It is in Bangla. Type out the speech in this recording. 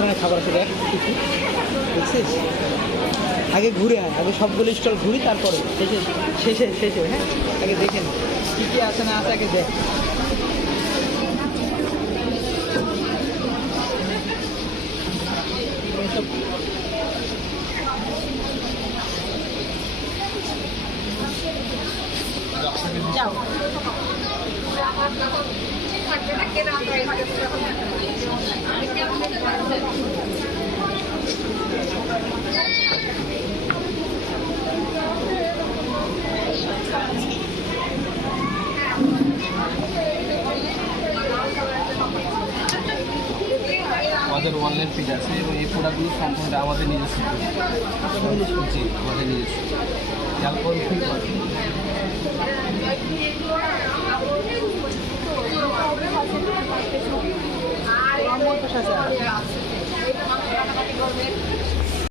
ধরনের খাবার আছে দেখ দেখছিস। আগে ঘুরে আয়, আগে সবগুলো স্টল ঘুরি, তারপরে শেষে শেষে শেষে হ্যাঁ আগে দেখেন কী কী আছে না আছে আগে দেখ। যাও আমাদের অনলাইন পেজ আছে এবং এই প্রোডাক্টগুলো সম্পূর্ণ আমাদের নিজস্ব জি আমাদের নিজস্ব খেয়াল করুন আর